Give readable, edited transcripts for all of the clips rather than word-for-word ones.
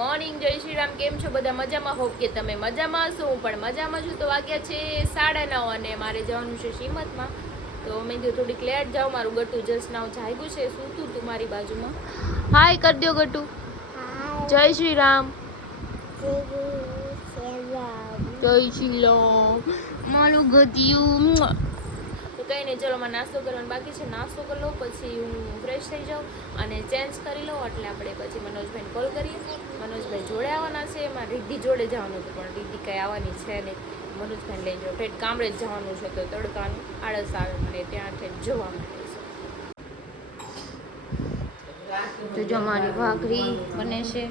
Morning, જય શ્રી રામ. કેમ છો બધા? મજામાં? હોપ કે તમે મજામાં હશો. હું પણ મજામાં છું. તો વાગ્યા છે 9:30 અને મારે જવાનું છે શ્રીમતમાં. તો મેં કીધું થોડીક લેટ જાઉં. મારું ગટુ જસ્ટ નાવ જાગ્યું છે, સૂતું તું મારી બાજુમાં. હાય કરી દો ગટુ. જય શ્રી રામ. જય શ્રી રામ મારું ગતિયું. તો કંઈ નહીં, ચલો મારે નાસ્તો કરવાનો બાકી છે. નાસ્તો કરી લો, પછી હું ફ્રેશ થઈ જાઉં અને ચેન્જ કરી લઉં. એટલે આપણે પછી મનોજભાઈને કોલ કરીએ. મનોજભાઈ જોડે આવવાના છે. એમાં રિદ્ધિ જોડે જવાનું હતું, પણ રિદ્ધિ કંઈ આવવાની છે નહીં. મનોજભાઈને લઈ જાઓ. ઠેઠ કામરેજ જવાનું છે, તો તડકાનું આળસ આવે મને ત્યાં ઠેઠ જોવા માટે. તો જો મારી ભાખરી બને છે.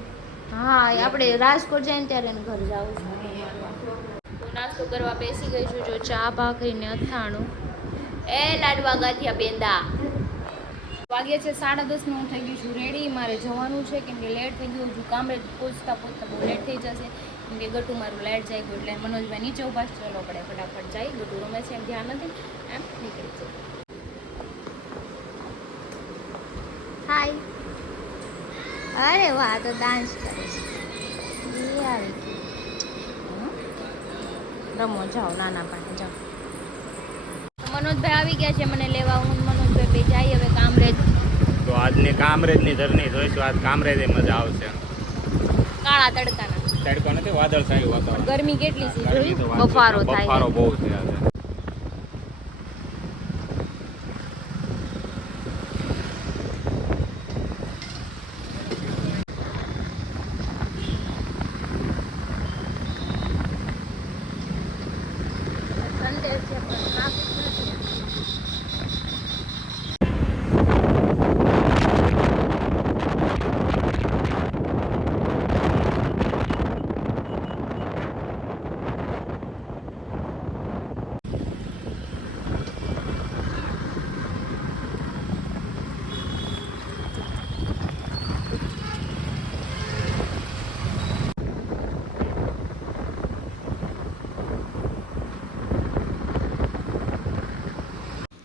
હા, આપણે રાજકોટ જઈને ત્યારે એને ઘર જવું છે. હું નાસ્તો કરવા બેસી ગઈ છું. જો ચા, ભાખરી ને અથાણું. એ લાડવા ગાંઠિયા પેંડા. વાગ્યા છે 10:30 હું થઈ ગઈ છું રેડી. મારે જવાનું છે કેમ કે લેટ થઈ ગયું. કામરેજ પહોંચતા બહુ લેટ થઈ જશે કેમ કે ગટુ મારું લેટ જાય ગયું. એટલે મનોજભાઈ નીચે ઉભા છે. ચલો આપણે ફટાફટ જાય. ગટુ રમે છે એમ ધ્યાન નથી, એમ નીકળી જાય. હાય. અરે વાહ, તો ડાન્સ કરે છે. રમો, જાઓ નાના પાસે જાઓ. મનોજભાઈ આવી ગયા છે મને લેવા. હું મનોજભાઈ બે જાય હવે કામરેજ. તો આજની કામરેજની જર્ની જોઈશું. આજ કામરેજે મજા આવશે. કાળા તડકાના તડકો નથી, વાદળછાયું વાતાવરણ. ગરમી કેટલી છે જોયું? બફારો થાય. બફારો બહુ છે આજે.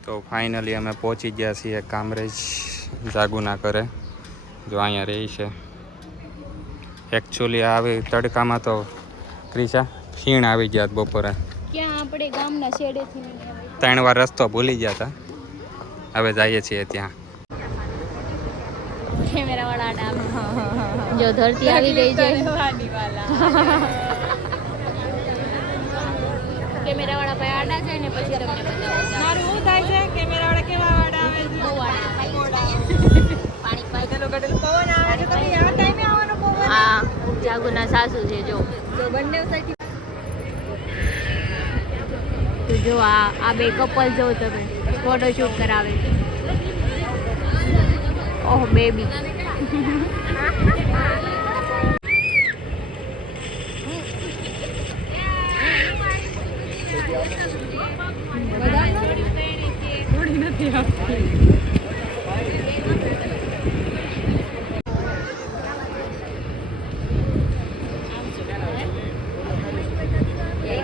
તો ફાઇનલી અમે પહોંચી ગયા છીએ કામરેજ. જાગુના કરે જો અહીંયા રહી છે. એકચ્યુઅલી આવી તડકામાં તો ક્રિશા ખીણ આવી ગયા બપોરે. ક્યાં આપણે ગામના છેડેથી 3 વાર રસ્તો ભૂલી ગયા હતા. હવે જઈએ છીએ ત્યાં. કેમેરાવાળા ડામ જો ધરતી આવી ગઈ છે. કેમેરાવાળા ભાઈ આડા જાય ને પછી તમને બતાવો. મારું શું થાય છે? કેમેરાવાળા કેવા આડા આવે છે? બહુ આડા. પાણી ગટેલો ગટેલો પવન આવે છે. તમે આ ટાઈમે આવવાનો પવન? હા, જાગુના સાસુ છે જો. તો બંને સાઈડ તો જો આ બે કપલ જો તમે ફોટોશૂટ કરાવે છે. ઓહ બેબી. થોડી નથી આવતી.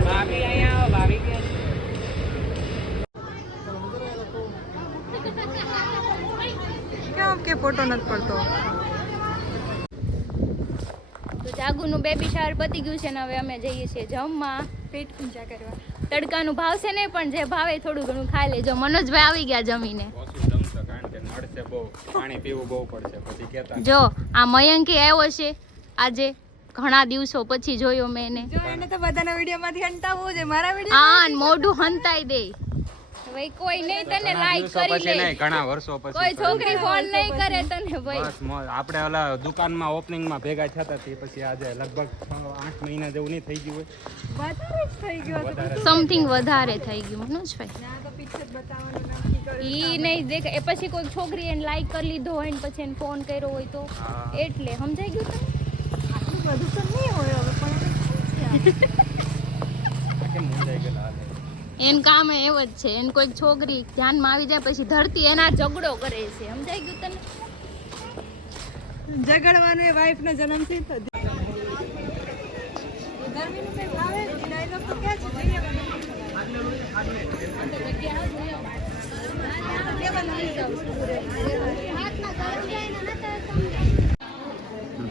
ભાભી અહીંયા આવો. ભાભી ક્યાં છે? કેમ કે ફોટો નથી પડતો? તો જાગુનું બેબી શાવર પતી ગયું છે ને હવે અમે જઈએ છીએ જમવા. પેટ પૂજા કરવા. તડકાનું ભાવશે નહીં પણ જે ભાવે થોડું ઘણું ખાઈ લેજો. મનોજભાઈ આવી ગયા જમીને. ઓછું જમશો કારણ કે નડશે બહુ. પાણી પીવું બહુ પડશે પછી કેતા. જો આ મયંકે આવ્યો છે આજે. ઘણા દિવસો પછી જોયો મેં એને. જો એને તો બધાના વિડીયોમાંથી હંતાવવું છે. મારા વિડીયો આ મોઢું હંતાઈ દે. ભાઈ કોઈ નહીં તને લાઈક કરી લે. નહીં, ઘણા વર્ષો પછી કોઈ છોકરી ફોન નહીં કરે તને ભાઈ. બસ આપણે ઓલા દુકાનમાં ઓપનિંગમાં ભેગા થતા હતી પછી આજે લગભગ 8 મહિના જેવું નહીં થઈ ગયું હોય. વધારે જ થઈ ગયો હતો. સમથિંગ વધારે થઈ ગયું મનોજભાઈ. ના તો પિક્ચર બતાવવાનું નક્કી કર્યું. ઈ નહીં દેખ એ પછી કોઈ છોકરી એને લાઈક કરી લીધો હોય ને પછી એને ફોન કર્યો હોય તો એટલે સમજાઈ ગયું તને. આટલું બધું તો નહીં હોય હવે પણ કેમ મૂંઝાઈ ગયેલા હાલે? એન કામ એવું જ છે. એને કોઈક છોકરી ધ્યાનમાં આવી જાય પછી ધરતી એના ઝઘડો કરે છે. સમજાઈ ગયું તને? ઝઘડવાનું એ વાઈફનો જન્મથી તો ગરમીનું કંઈ ભાવે ડાયલોગ તો ક્યાં છે?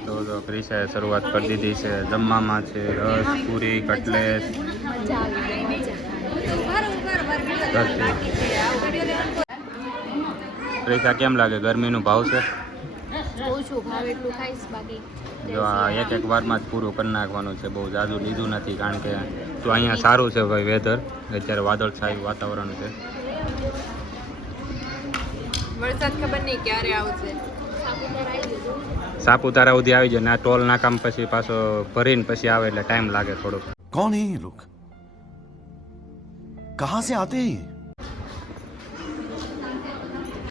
તો તો ક્રિશાએ શરૂઆત કરી દીધી છે જમવામાં છે રસ પૂરી કટલેસ મજા આવી ગઈ મજા. ક્રિશા કેમ લાગે ગરમીનું ભાવ છે જોઉં છું ભાવ એટલું ખાઈશ બાકી જો આ એક વારમાં જ પૂરું કરી નાખવાનું છે બહુ જાજુ લીધું નથી કારણ કે તો અહીંયા સારું છે ભાઈ વેધર અત્યારે વાદળછાયું વાતાવરણ છે વરસાદ ખબર નહીં ક્યારે આવશે. સાપુતારા સુધી આવી જાય ને આ ટોલ નાકામ પછી પાછો ભરીને પછી આવે એટલે ટાઈમ લાગે થોડોક कौन है ये लोग कहां से आते हैं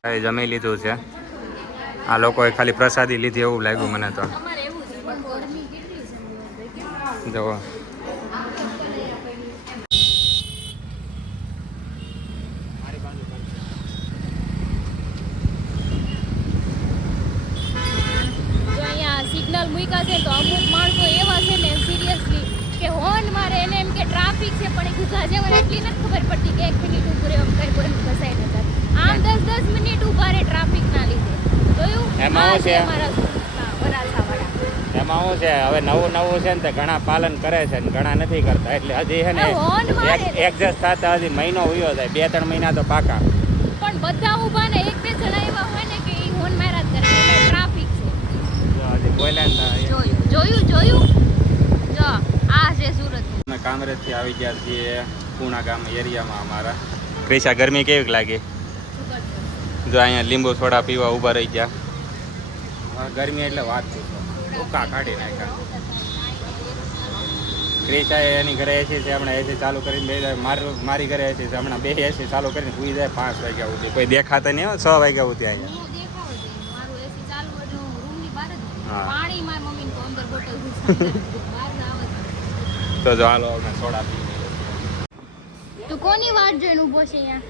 ये જમી લીધું છે આ લોકોએ ખાલી પ્રસાદી લીધી એવું લાગ્યું મને તો અમારે એવું છે પણ ગરમી કેટલી છે જો જો અહીંયા સિગ્નલ મૂક્યા છે તો અમુક માણસો એવા છે ને સિરિયસલી કે હોર્ન મારે એને એમ કે ટ્રાફિક છે પણ એ ગુજા જેવા એટલી નથી ખબર પડતી કે 1 મિનિટ ઊભું રહેવું કઈ કોઈ ફસાઈ ન જાય આમ 10 મિનિટ ઊભા રહે ટ્રાફિકના લીધે જોયું એમાં આ શું છે? અમારા વરાછાવાળા એમાં શું છે હવે નવું છે ને તે ઘણા પાલન કરે છે ને ઘણા નથી કરતા એટલે હજી છે ને આ હોર્ન મારે છે. એડજસ્ટ થતા હજી મહિનો વયો જાય 2-3 મહિના તો પાકા પણ બધા ઊભા ને 1-2 જણા એવા હોય ને કે ઈ હોર્ન માર્યા જ કરે એટલે ટ્રાફિક છે હજી બોલ્યા ને જોયું જો આ છે સુરત અમે કામરેજથી આવી ગયા છીએ પૂણા ગામ એરિયામાં અમારા ક્રિશા ગરમી કેવી લાગી જો અહીંયા લીંબુ સોડા પીવા ઊભા રહી ગયા હવે ગરમી એટલે વાત પૂછો ઉકા કાઢી નાખ્યા ક્રિશાએ એની ઘરે એસી છે હમણાં એસી ચાલુ કરીને બે જાય મારી ઘરે એસી છે હમણાં બે એસી ચાલુ કરીને સુઈ જાય 5 વાગ્યા સુધી કોઈ દેખાતા નહીં હોય 6 વાગ્યા સુધી અહીંયા હું દેખાવ છે મારું એસી ચાલુ એટલે હું રૂમની બહાર જ હા. પાણી મારી મમ્મીને તો અંદર બોટલ બહાર ના આવે તો જો હાલો અમે સોડા પી લઈએ. તું કોની વાટ જોઈને ઊભો છે અહીંયા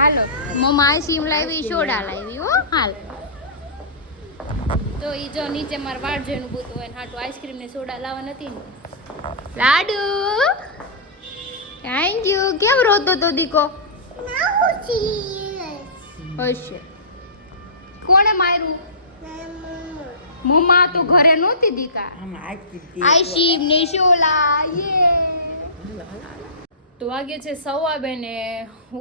હાલો મમ્મા આઈસ્ક્રીમ લાવી સોડા લાવી હો હાલ તો ઈ જો નીચે માર વાટ જોઈને ઊભું તો એને હાટું આઈસ્ક્રીમ ને સોડા લાવવા નથી ને લાડુ થેન્ક યુ કેમ રોતો તો દીકો હશે કોણે માર્યું મમ્મા તો ઘરે નહોતી દીકા આઈસ્ક્રીમ ને સોલા યે તો વાગે છે 2:15 ને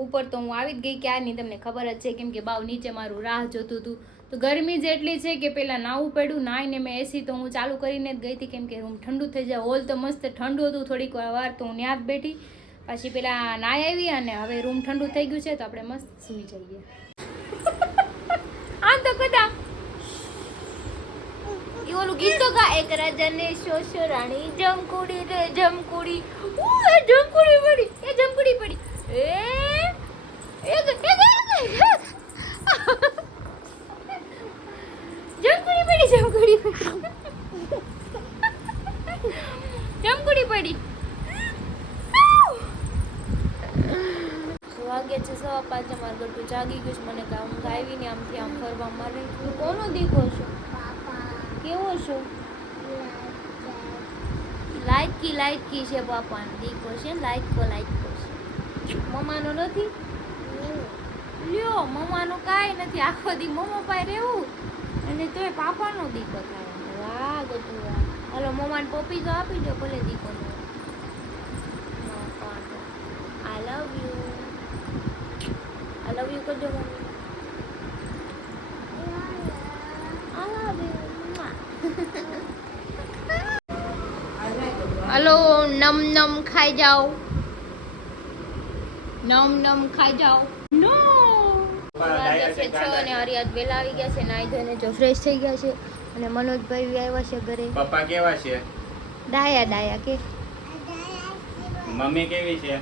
ઉપર તો હું આવી જ ગઈ ક્યારની તમને ખબર જ છે કેમ કે બાવ નીચે મારું રાહ જોતું હતું તો ગરમી જ એટલી છે કે પહેલાં નાવું પડ્યું નાઈને મેં એસી તો હું ચાલુ કરીને જ ગઈ હતી કેમ કે રૂમ ઠંડુ થઈ જાય હોલ તો મસ્ત ઠંડુ હતું થોડીક વાર તો હું ત્યાં જ બેઠી પછી પેલા નાઈ આવી અને હવે રૂમ ઠંડુ થઈ ગયું છે તો આપણે મસ્ત સૂઈ જઈએ આમ તો કદા એ ઓલું ગીત તો ગા એક રાજાને શોષો રાણી જમકુડી રે જમકુડી એ જમકુડી પડી એ જમકુડી પડી જમકુડી પડી વાગે છે 5:15 અમારું ગટુ જાગી ગયું છે મને કામ આવી ને આમથી આમ ફરવા મારે તું કોનો દીકો છો કેવો છો લાઈટ કી છે પાપાનો દીકો છે લાઈટ કો છે મમ્માનો નથી લ્યો મમ્માનો કાંઈ નથી આખો દી મમ્મા પાસે રહેવું અને તોય પાપાનો દીકો થાય વાહ ગટુ વાહ હાલો મમ્માને પપ્પી તો આપી દો ભલે દીકો નો આઈ લવ યુ કરજો મમ્મી હલો નમ નમ ખાઈ જાઓ નો વાગે છે 6 અને હરિયાત વેલા આવી ગયા છે નાઈ ધોઈને જો ફ્રેશ થઈ ગયા છે અને મનોજભાઈ આવ્યા છે ઘરે પપ્પા કેવા છે ડાયા કે મમ્મી કેવી છે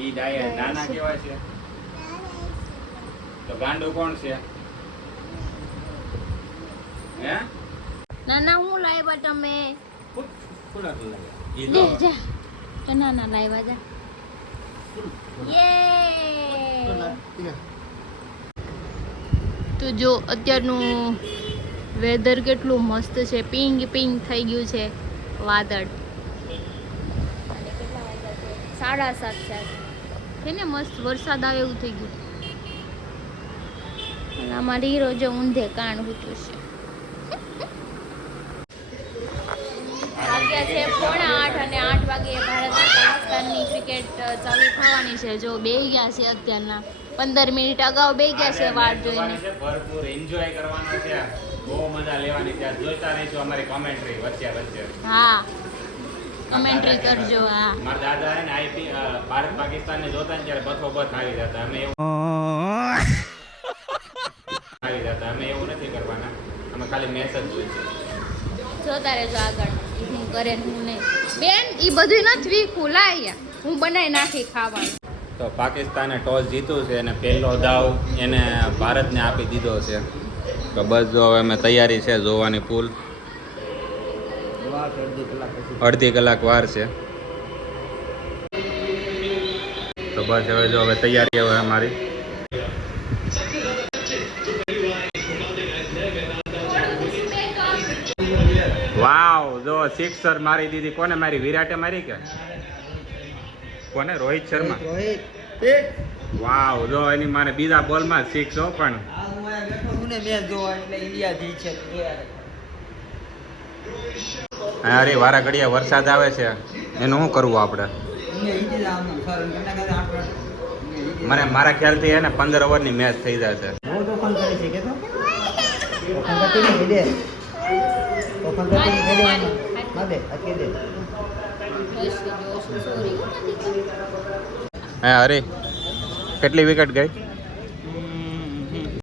ઈ ડાયા નાના કેવા છે તો ગાંડુ કોણ છે હે નાના હું લાવ્યા તમે કોના તો લાગે ઈ લે લો જા તો નાના લાવ્યા જા યે તો જો અત્યારનું વેધર કેટલું મસ્ત છે પિંક થઈ ગયું છે વાદળ અને કેટલા વાગ્યા છે 7:30 છે ને મસ્ત વરસાદ આવે એવું થઈ ગયું અને અમારી હીરો જો ઊંધે કાન ઊંચું છે. વાગ્યા છે 7:45 અને 8 વાગે ભારત પાકિસ્તાનની ક્રિકેટ ચાલુ થવાની છે. જો બેહી ગયા છે અત્યારના 15 મિનિટ અગાઉ બેહી ગયા છે વાટ જોઈને. ભરપૂર એન્જોય કરવાનો છે, બહુ મજા લેવાની છે. જોઈતા રહીશું અમારી કોમેન્ટ્રી વચ્ચે વચ્ચે. હા કમેન્ટ્રી કરજો. હા મારા દાદા હે ને ભારત પાકિસ્તાન ને જોતા ને ત્યારે બથો બથ આવી જતા. અમે એવું નથી કરવાના, અમે ખાલી મેચ જ જોઈશું. જોતા રહેજો આગળ હું કરે ને હું નહીં. બેન ઈ બધું નથી ખુલાય, હું બનાવી નાખી ખાવાનું. તો પાકિસ્તાને ટોસ જીત્યું છે અને પહેલો દાવ એને ભારતને આપી દીધો છે. તો બસ જો હવે અમે તૈયારી છે જોવાની ફૂલ. અડધી કલાક વાર છે. તો બસ હવે જો હવે તૈયારી હવે અમારી. વાવ જો સિક્સર મારી દીધી. કોને મારી? વિરાટે મારી કે કોને? રોહિત શર્મા. વાવ જો એની મારે બીજા બોલમાં સિક્સ હો. પણ અરે વારા ઘડિયા વરસાદ આવે છે, એનું શું કરવું આપણે? મને મારા ખ્યાલથી એને 15 ઓવરની મેચ થઈ જશે. હા અરે કેટલી વિકેટ ગઈ?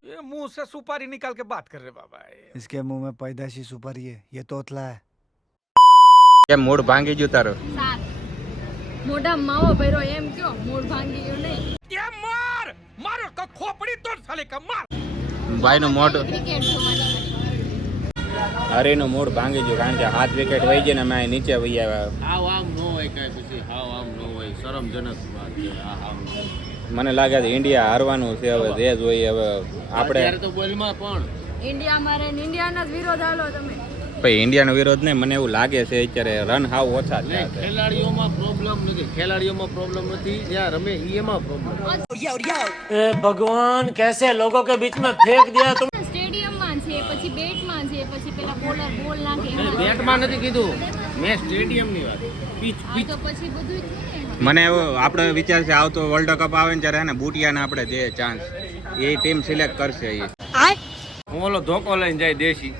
ये मुंह से सुपारी निकाल के बात कर रहे बाबा। इसके मुंह में पैदाशी सुपारी है, ये तोतला है। કેમ મૂડ ભાંગી ગયું તારું? મોઢા માવો ભર્યો એમ કયો, મૂળ ભાંગી ગયું નહીં. ये मार मार उसका खोपड़ी तोड़ साले का मार। ભાઈનું મોઢું ક્રિકેટ જોવાની. હરીનું મૂડ ભાંગી ગયું, કારણ કે 7 વિકેટ વહી ગઈ ને અમે અહીં નીચે વહી આવ્યા. હાવ આમ ન હોય કાંઈ, પછી હાવ આમ ન હોય, શરમજનક વાત છે આ હાવ. મને લાગે છે ઇન્ડિયા હારવાનું છે હવે. જે જોઈએ હવે આપણે અત્યારે તો બોલમાં પણ ઇન્ડિયા મારે ને ઇન્ડિયાના જ વિરોધ હાલો તમે. ભાઈ ઇન્ડિયાનો વિરોધ નહીં, મને એવું લાગે છે અત્યારે રન હાવ ઓછા નહીં, થયા છે. ખેલાડીઓમાં પ્રોબ્લેમ નથી, ખેલાડીઓમાં પ્રોબ્લેમ નથી, જ્યાં રમે એમાં પ્રોબ્લેમ. भगवान कैसे लोगों के बीच में फेंक दिया तुम। સ્ટેડિયમમાં છે, પછી બેટમાં છે, પછી પેલા બોલર બોલ નાખે મેં બેટમાં નથી કીધું, મેં સ્ટેડિયમની વાત. પીચ આ પીચ તો પછી બધું જ છે ને. મને એવો આપણો વિચાર છે આવતો વર્લ્ડ કપ આવે ને ત્યારે હે ને બુટિયાને આપણે દે ચાન્સ. એ ટીમ સિલેક્ટ કરશે. એ હું ઓલો ધોકો લઈને જાય દેશી.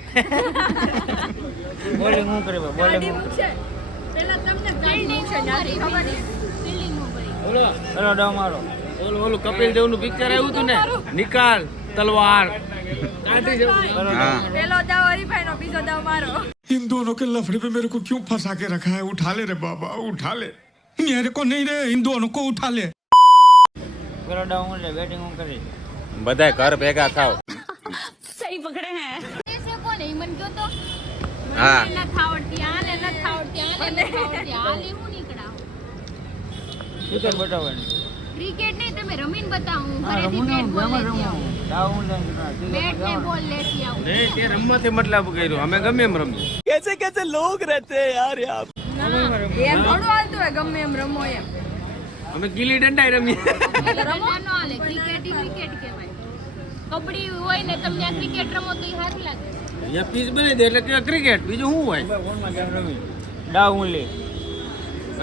बोलिंग हूँ करे बोलिंग ગાડી મૂકશે પેલા તમને ગાડી મૂકશે ત્યાંથી ખબર નહીં. ફિલ્ડિંગમાં ભાઈ ઓલો चलो डाउ मारो। ઓલું કપિલ દેવનું પિક્ચર આવ્યું હતું ને, નિકાલ તલવાર કાઢી જવું. હા પેલો દાવ હરીફાઈ નો, બીજો દાવ મારો. इन दोनों के लफड़े पे मेरे को क्यों फंसा के रखा है? उठा ले रे बाबा, उठा ले। मेरे को नहीं रे, इन दोनों को उठा ले। चलो डाउ ले बैटिंग हूँ करे। બધાય ઘર ભેગા થાવ. એ છે કોને ઈ મને કયો તો. હા. મને નથી આવડતી, આને નથી આવડતી, આને નથી આવડતી. હાલે હું નીકળાવ. क्रिकेट बताओ। ક્રિકેટ નહીં, તમે રમીને બતાવો. હું हाँ ઘરેથી रमूँ બેટ બોલ ना લેતી આવું. डाउ ले। બેટ ને બોલ લેતી આવું. નહીં, તે રમવાથી મતલબ કર્યો, અમે ગમે એમ રમીએ. એ થોડું હાલતું હોય ગમે એમ રમો એમ. અમે ગીલી દંડાઈ રમીએ. રમો ન હાલે, ક્રિકેટ ઈ ક્રિકેટ કહેવાય. કબડ્ડી હોય ને તમે ત્યાં ક્રિકેટ રમો તો ઈ સારું લાગે. અહીંયા પીચ બની દે એટલે કે ક્રિકેટ, બીજું શું હોય? डाउ ले।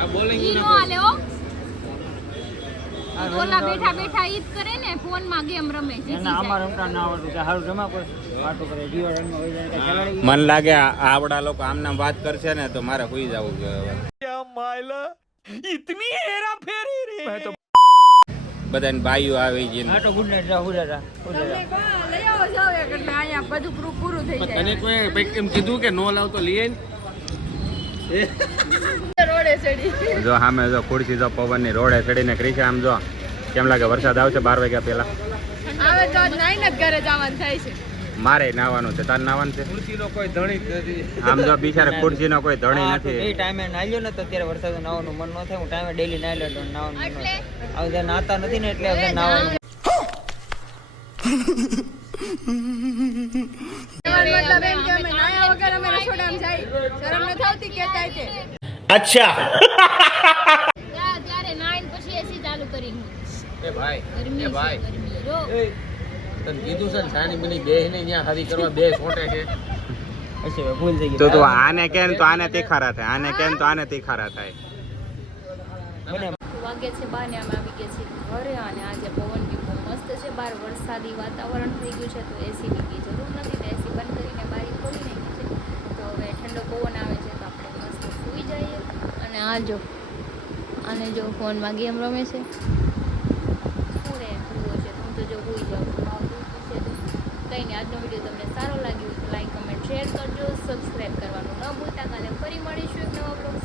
આ બોલિંગ ઈ નો હાલે હો. ઓલા બેઠા બેઠા ઈ જ કરે ને, ફોનમાં ગેમ રમે છે. ना हमारा रमता ना आवड़તું કે હારું જમા પર વાતો કરે જીવો રનમાં હોય જાય કે ખેલાડી મને લાગે આ આવડા લોકો આમનામ વાત કરશે ને તો મારે હોઈ જવું જોઈએ હવે. इतनी हेरा फेरी रे। मैं तो બધાને ભાઈઓ આવી જઈને હા તો ગુડ નાઈટ જા હુજા જા તમને કહો લઈ આવો જાવ એક એટલે અહીંયા બધું પૂરું થઈ જાય. તને કોઈ કંઈક એમ કીધું કે નો લાવતો લઈ આવીને? રોડે ચડી. જો સામે જો ખુરશી જો પવનની રોડે ચડીને ક્રિશા આમ જો કેમ લાગે વરસાદ આવશે 12 વાગ્યા પહેલા. આવે તો આજ નાઈને જ ઘરે જવાનું થાય છે. મારે નાવાનું છે, તારે નાવાનું છે. ખુરશીનો કોઈ ધણી જ નથી. આમ જો બિચારા ખુરશીનો કોઈ ધણી એ નથી. ટાઈમે નાલ્યો ને તો અત્યારે વરસાદ નાવાનું મન ન થાય હું ટાઈમે ડેલી નાલ્યો તો નાવાનું મન ન એટલે થાય હવે નાતા નથી ને એટલે હવે નાવાનું મતલબ એમ કે અમે નાયા વગર અમે રસોડામાં જાય. શરમ ન થાવતી કહેતા તે. ત્યારે નાઈન પછી એસી ચાલુ કરી. એ ભાઈ, ગરમી એ ભાઈ. છે, ગરમી. રો. તને કીધું છે ને સાની બની બે ને ત્યાં હાવી કરવા બે છોટે છે હશે હવે ભૂલ થઈ ગઈ તો તું આને કે ને તો આને તીખારા થાય, આને કે ને તો આને તીખારા થાય. મને વાગે છે 12 ને અમે આવી ગયા છીએ ઘરે અને આજે પવન બી બહુ મસ્ત છે. બહાર વરસાદી વાતાવરણ થઈ ગયું છે તો એસીની કંઈ જરૂર નથી, તો એસી બંધ કરીને બારી ખોલી નાખી છે. તો હવે ઠંડો પવન આવે છે તો આપણે મસ્ત સૂઈ જઈએ. અને આ જો આને જો ફોનમાં ગેમ રમે છે. શું રે ભૂવો છે, હું તો જો ભૂઈ જાઉં છે. કંઈ નહીં, આજનો વિડીયો તમને સારો લાગ્યો તો લાઈક કમેન્ટ શેર કરજો, સબસ્ક્રાઈબ કરવાનું ન ભૂલતા. કાલે ફરી મળીશું એક નવા બ્લોગ